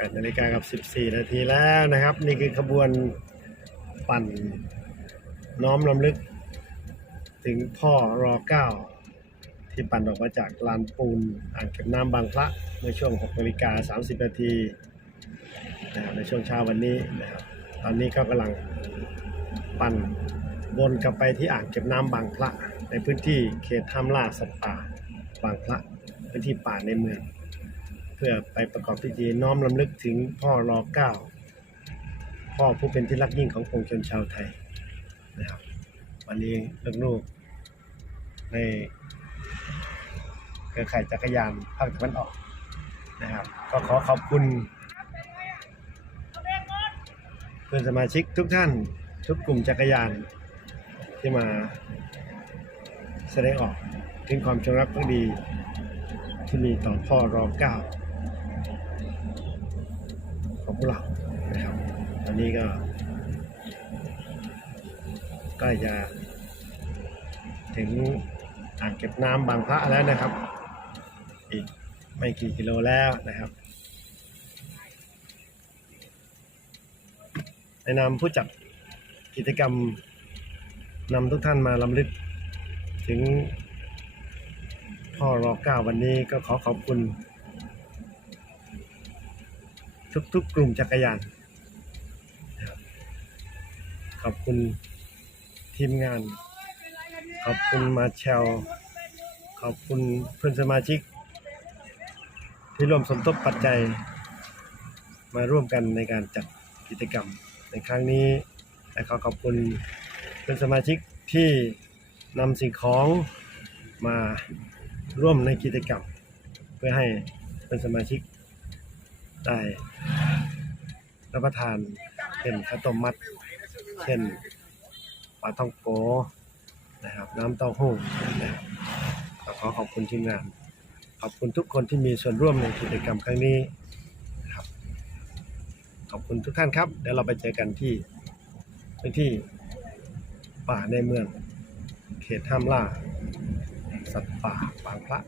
8นาฬิกากับ 14 นาทีแล้วนะครับ นี่คือขบวนปั่นน้อมรำลึก ถึงพ่อรอเก้าที่ปั่นออกมาจากลานปูนอ่างเก็บน้ำบางพระเมื่อช่วง 6 นาฬิกา 30 นาทีนะครับในช่วงเช้าวันนี้นะครับตอนนี้เขากำลังปั่นวนกลับไปที่อ่างเก็บน้ำบางพระ ในพื้นที่เขตห้ามล่าสัตว์ป่าบางพระพื้นที่ป่าในเมือง พื่อไปประกอบพิธีน้อมรำลึกถึงพ่อรอเก้าพ่อผู้เป็นที่รักยิ่งของปวงชนชาวไทยนะครับวันนี้ลูกๆในเครือข่ายจักรยานภาคตะวันออกนะครับ ก็ขอขอบคุณเพื่อนสมาชิกทุกท่านทุกกลุ่มจักรยานที่มาแสดงออกถึงความจงรักภักดีที่มีต่อพ่อรอเก้า พวกเรานะครับ ตอนนี้ก็ใกล้จะถึงอ่างเก็บน้ำบางพระแล้วนะครับ อีกไม่กี่กิโลแล้วนะครับในนามผู้จัดกิจกรรมนำทุกท่านมาลำลึก ถึงพ่อรอเก้าวันนี้ก็ขอขอบคุณ ทุกๆกลุ่มจักรยานขอบคุณทีมงาน ขอบคุณมาเชลขอบคุณเพื่อนสมาชิก ที่ร่วมสมทบปัจจัย มาร่วมกันในการจัดกิจกรรมในครั้งนี้และขอขอบคุณเพื่อนสมาชิกที่นำสิ่งของมาร่วมในกิจกรรม เพื่อให้เพื่อนสมาชิกได้ รับประทานเช่นข้าวต้มมัด เช่นปลาท่องโกนะครับ น้ำเต้าหู้นะครับขอขอบคุณทีมงาน ขอบคุณทุกคนที่มีส่วนร่วมในกิจกรรมครั้งนี้ครับ ขอบคุณทุกท่านครับ เดี๋ยวเราไปเจอกันที่พื้นที่ป่าในเมือง เขตห้ามล่า สัตว์ป่าบางพระ